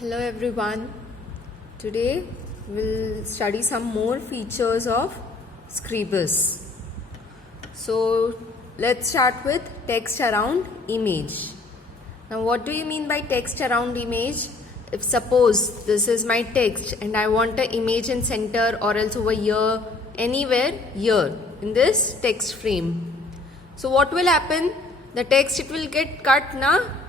Hello everyone. Today we'll study some more features of Scribus. So let's start with text around image. Now what do you mean by text around image? If suppose this is my text and I want an image in center or else over here, anywhere here in this text frame. So what will happen? The text it will get cut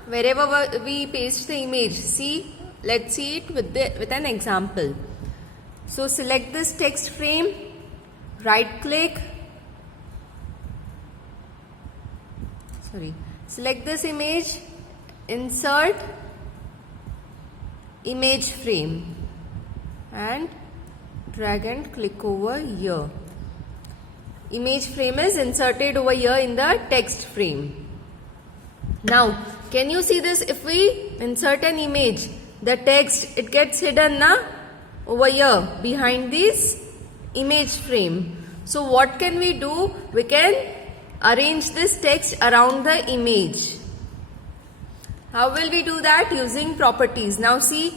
wherever we paste the image. See, let's see it with an example. So select this text frame, right click, select this image, insert image frame and drag and click over here. Image frame is inserted over here in the text frame. Now, can you see this? If we insert an image, the text, it gets hidden over here behind this image frame. So what can we do? We can arrange this text around the image. How will we do that? Using properties. Now see,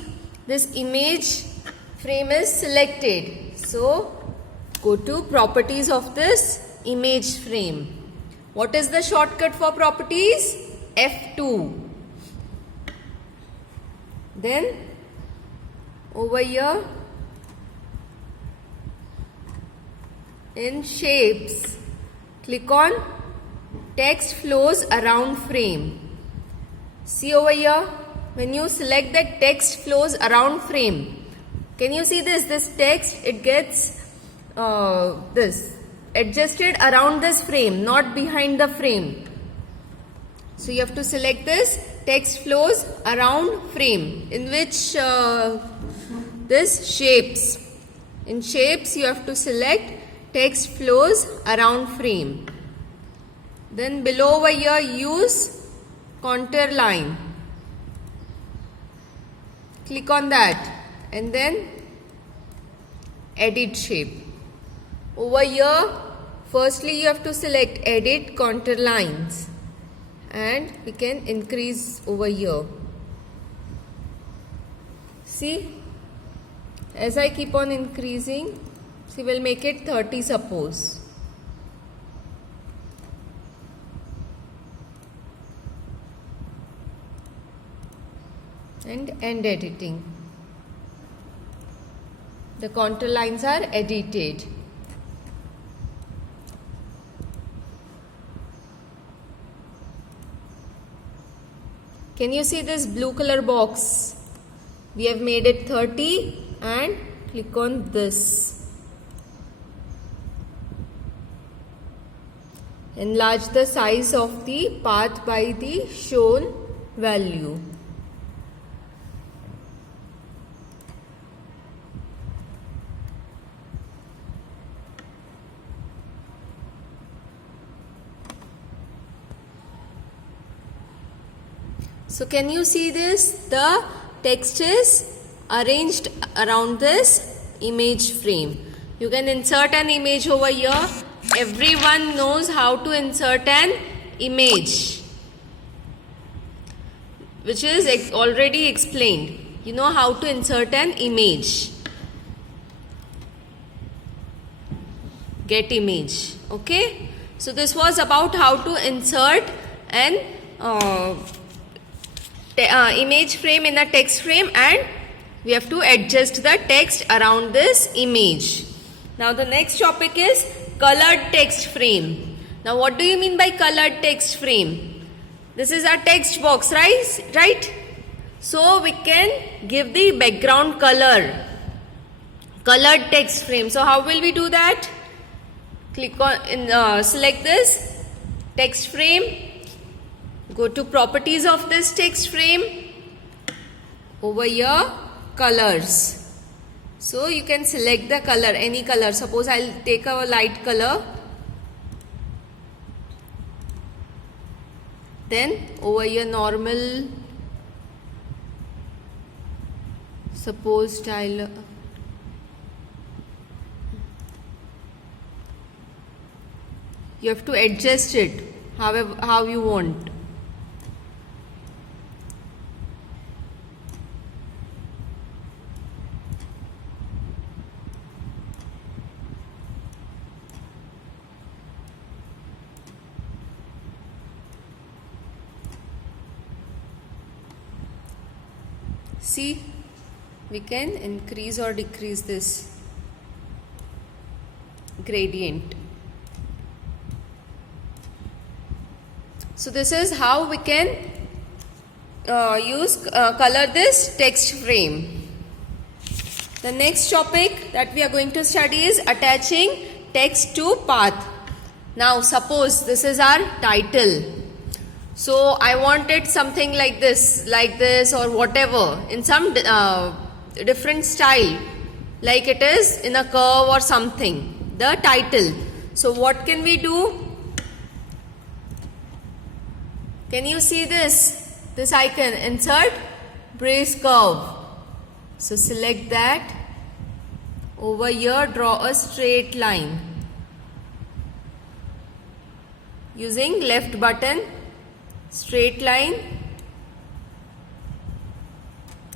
this image frame is selected. So go to properties of this image frame. What is the shortcut for properties? F2. Then over here in shapes, click on text flows around frame. See over here, when you select the text flows around frame, can you see this? This text, it gets this adjusted around this frame, not behind the frame. So you have to select this text flows around frame, in which this shapes. In shapes you have to select text flows around frame. Then below over here use contour line. Click on that and then edit shape. Over here firstly you have to select edit contour lines. And we can increase over here. See, as I keep on increasing, see, we'll make it 30 suppose. And end editing. The contour lines are edited. Can you see this blue color box? We have made it 30 and click on this. Enlarge the size of the path by the shown value. So can you see this? The text is arranged around this image frame. You can insert an image over here. Everyone knows how to insert an image, which is already explained. You know how to insert an image. Get image. Okay. So this was about how to insert an image frame in a text frame, and we have to adjust the text around this image. Now the next topic is colored text frame. Now what do you mean by colored text frame? This is our text box, right? So we can give the background color. Colored text frame. So how will we do that? Click on select this text frame. Go to properties of this text frame. Over here, colors. So you can select the color, any color. Suppose I'll take a light color. Then over here, normal. Suppose style. You have to adjust it how you want. See, we can increase or decrease this gradient. So this is how we can color this text frame. The next topic that we are going to study is attaching text to path. Now suppose this is our title. So I wanted something like this or whatever in some different style, like it is in a curve or something, the title. So what can we do? Can you see this icon? Insert brace curve. So select that. Over here draw a straight line using left button, straight line,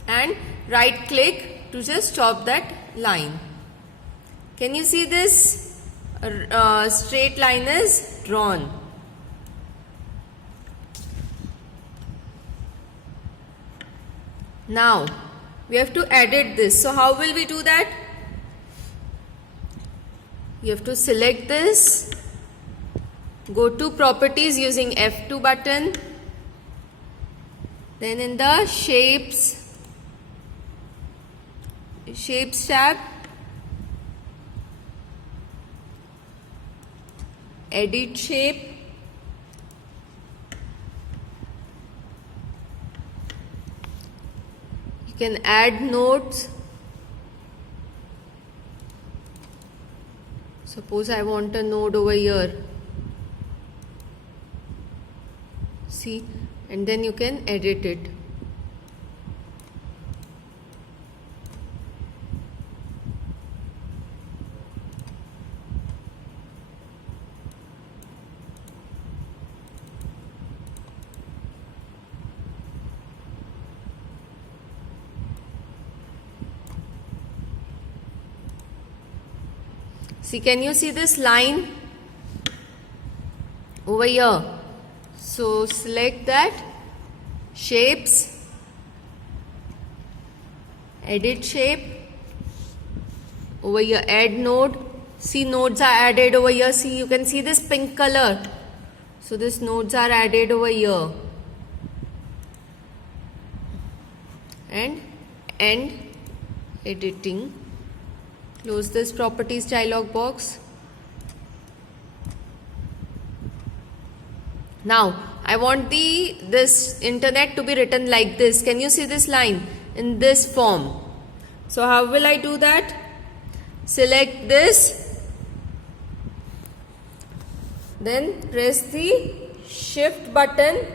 and right click to just stop that line. Can you see this? Straight line is drawn. Now we have to edit this. So how will we do that? You have to select this, go to properties using F2 button, then in the shapes tab, edit shape, you can add nodes. Suppose I want a node over here. See, and then you can edit it. See, can you see this line over here? So select that, shapes, edit shape, over here add node. See, nodes are added over here. See, you can see this pink color. So these nodes are added over here. And end editing. Close this properties dialog box. Now I want this internet to be written like this. Can you see this line in this form? So how will I do that? Select this, then press the shift button.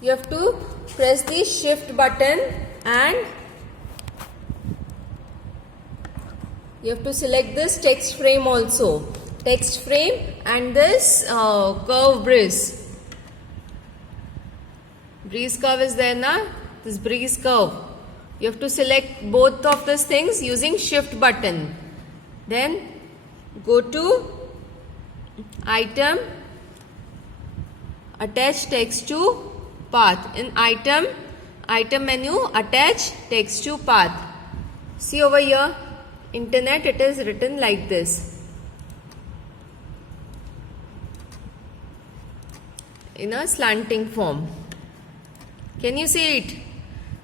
You have to press the shift button and you have to select this text frame also. Text frame and this curve breeze. Breeze curve is there now. This breeze curve. You have to select both of these things using shift button. Then go to item, attach text to path. In item menu, attach text to path. See over here, internet, it is written like this. In a slanting form. Can you see it?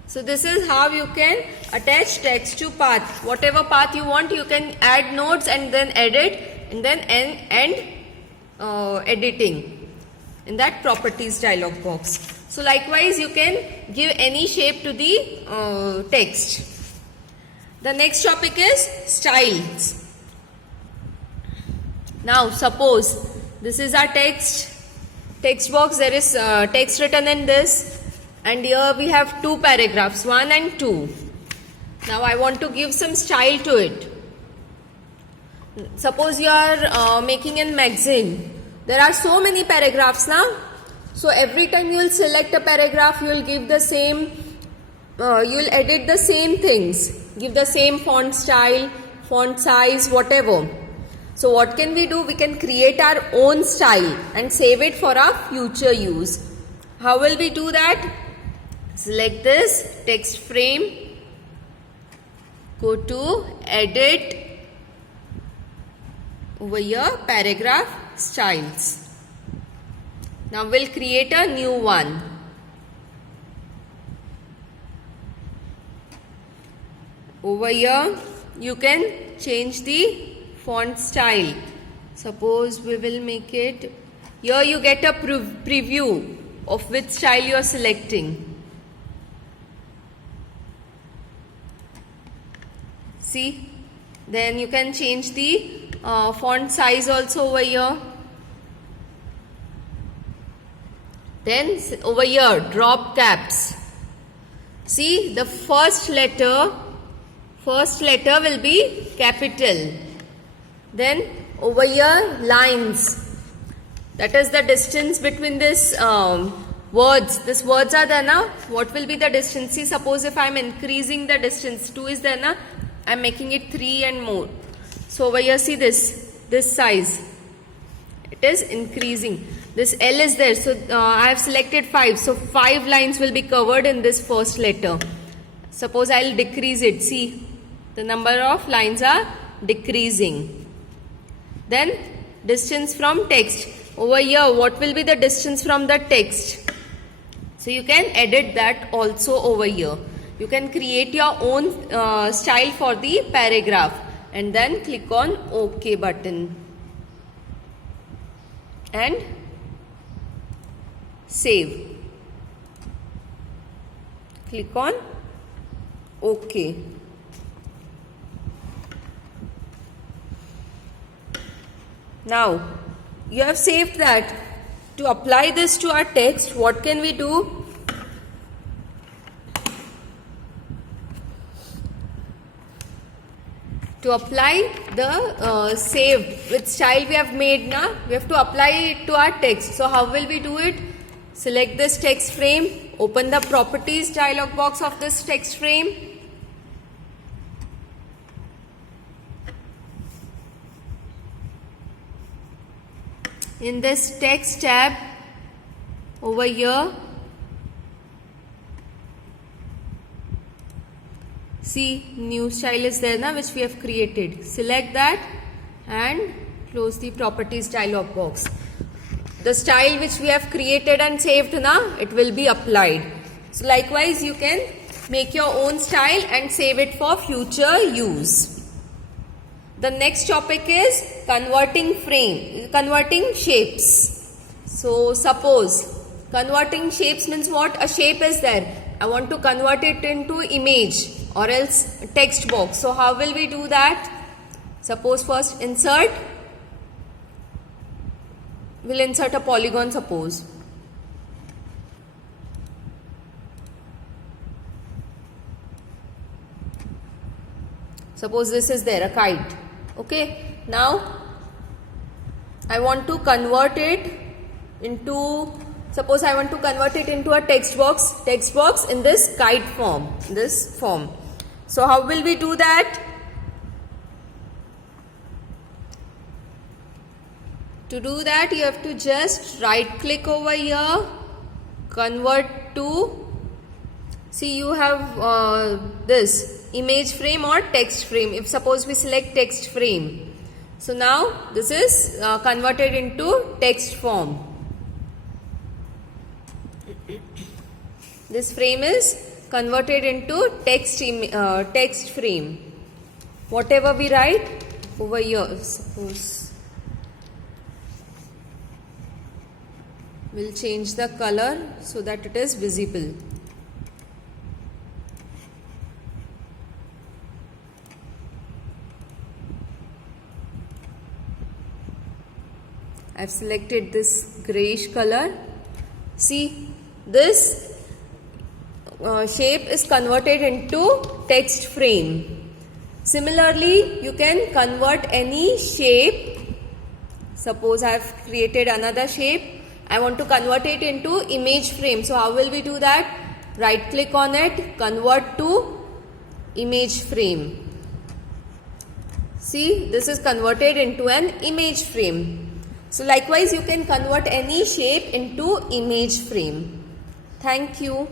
So this is how you can attach text to path. Whatever path you want, you can add nodes and then edit and then end editing in that properties dialog box. So likewise you can give any shape to the text. The next topic is styles. Now suppose this is our text box. There is text written in this, and here we have two paragraphs, 1 and 2. Now I want to give some style to it. Suppose you are making a magazine. There are so many paragraphs now. So every time you will select a paragraph, you will give the same, you will edit the same things, give the same font style, font size, whatever. So what can we do? We can create our own style and save it for our future use. How will we do that? Select this text frame, go to edit, over here paragraph styles. Now we'll create a new one. Over here you can change the font style. Suppose we will make it, here you get a preview of which style you are selecting. See, then you can change the font size also over here. Then over here drop caps. See, the first letter will be capital. Then over here lines, that is the distance between this words. These words are there now. What will be the distance? See, suppose if I am increasing the distance, 2 is there now, I am making it 3 and more. So over here see this size, it is increasing. This L is there, so I have selected 5. So 5 lines will be covered in this first letter. Suppose I will decrease it. See, the number of lines are decreasing. Then distance from text. Over here, what will be the distance from the text? So you can edit that also over here. You can create your own style for the paragraph and then click on OK button and save. Click on OK. Now you have saved that. To apply this to our text, what can we do? To apply the saved with style we have made now, we have to apply it to our text. So how will we do it? Select this text frame, open the properties dialog box of this text frame. In this text tab over here, see, new style is there now, which we have created. Select that and close the properties dialog box. The style which we have created and saved now, it will be applied. So likewise you can make your own style and save it for future use. The next topic is converting shapes. So suppose converting shapes means what? A shape is there. I want to convert it into image or else text box. So how will we do that? Suppose first insert. We'll insert a polygon, suppose. Suppose this is there, a kite. Okay. Now I want to convert it into, suppose I want to convert it into a text box in this kite form, this form. So how will we do that? To do that, you have to just right click over here, convert to, see, you have this image frame or text frame. If suppose we select text frame, so now this is converted into text form. This frame is converted into text frame. Whatever we write over here, suppose we'll change the color so that it is visible. I've selected this grayish color. See, this shape is converted into text frame. Similarly, you can convert any shape. Suppose I have created another shape. I want to convert it into image frame. So how will we do that? Right click on it, convert to image frame. See, this is converted into an image frame. So likewise, you can convert any shape into image frame. Thank you.